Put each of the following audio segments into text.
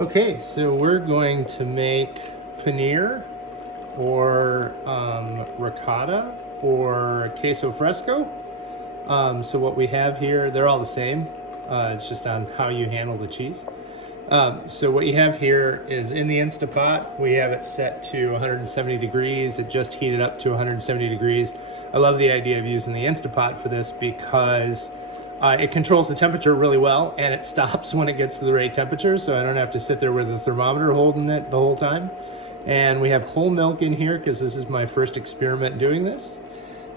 Okay, so we're going to make paneer or ricotta or queso fresco. So what we have here, they're all the same. It's just on how you handle the cheese. So what you have here is in the Instapot, we have it set to 170 degrees. It just heated up to 170 degrees. I love the idea of using the Instapot for this because it controls the temperature really well, and it stops when it gets to the right temperature, so I don't have to sit there with the thermometer holding it the whole time. And we have whole milk in here because this is my first experiment doing this.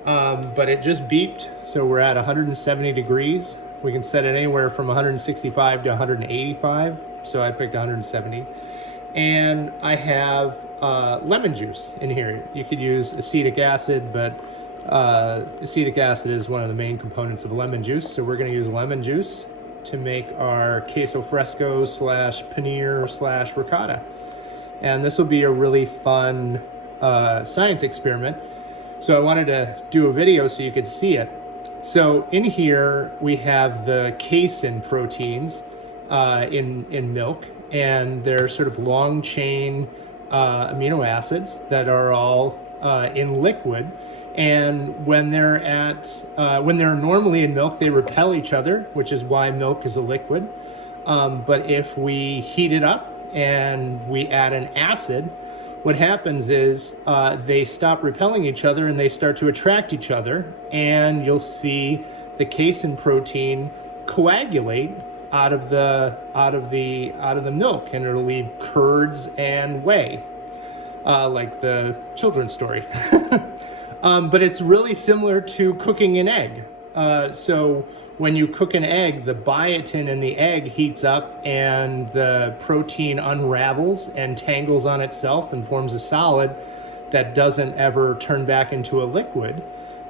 But it just beeped, so we're at 170 degrees. We can set it anywhere from 165 to 185, so I picked 170. And I have lemon juice in here. You could use acetic acid, but acetic acid is one of the main components of lemon juice, so we're going to use lemon juice to make our queso fresco slash paneer slash ricotta. And this will be a really fun science experiment. So I wanted to do a video so you could see it. So in here we have the casein proteins in milk, and they're sort of long chain amino acids that are all in liquid. And when they're normally in milk, they repel each other, which is why milk is a liquid. But if we heat it up and we add an acid, what happens is they stop repelling each other and they start to attract each other, and you'll see the casein protein coagulate out of the milk, and it'll leave curds and whey, like the children's story. But it's really similar to cooking an egg. So when you cook an egg, the biotin in the egg heats up and the protein unravels and tangles on itself and forms a solid that doesn't ever turn back into a liquid.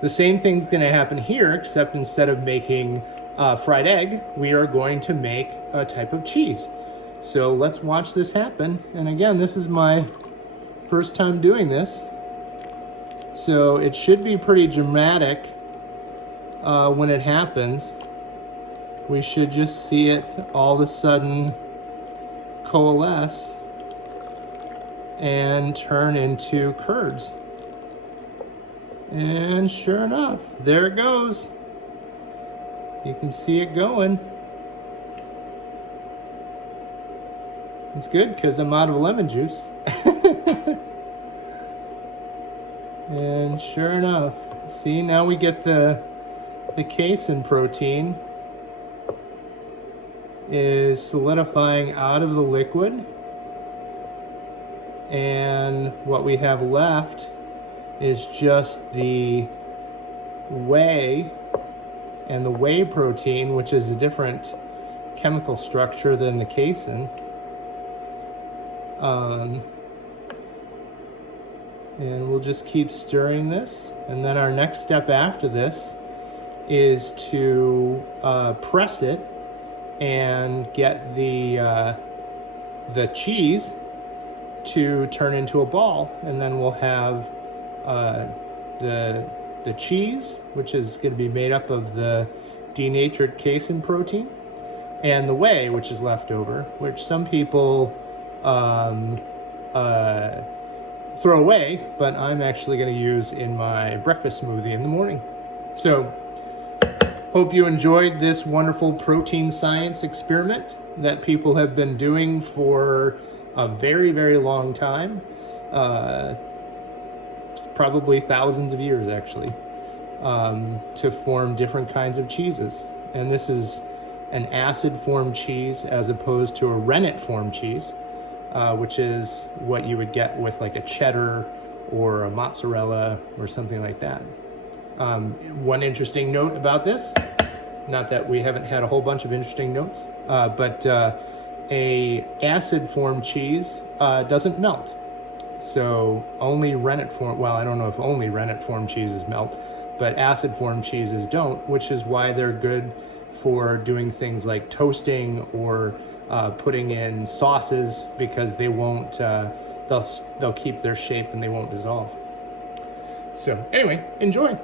The same thing's going to happen here, except instead of making fried egg, we are going to make a type of cheese. So let's watch this happen. And again, this is my first time doing this, so it should be pretty dramatic. When it happens, we should just see it all of a sudden coalesce and turn into curds. And sure enough, there it goes. You can see it going. It's good because I'm out of lemon juice. And sure enough, see, now we get the casein protein is solidifying out of the liquid, and what we have left is just the whey, and the whey protein, which is a different chemical structure than the casein. And we'll just keep stirring this, and then our next step after this is to press it and get the cheese to turn into a ball, and then we'll have the cheese, which is going to be made up of the denatured casein protein, and the whey, which is left over, which some people throw away, but I'm actually going to use in my breakfast smoothie in the morning. So hope you enjoyed this wonderful protein science experiment that people have been doing for a very, very long time. Probably thousands of years, actually, to form different kinds of cheeses. And this is an acid-formed cheese as opposed to a rennet-formed cheese, which is what you would get with like a cheddar or a mozzarella or something like that. One interesting note about this, not that we haven't had a whole bunch of interesting notes, but a acid-formed cheese doesn't melt. So only rennet-formed, well, I don't know if only rennet-formed cheeses melt, but acid-formed cheeses don't, which is why they're good for doing things like toasting or putting in sauces, because they won't, they'll keep their shape and they won't dissolve. So anyway, enjoy.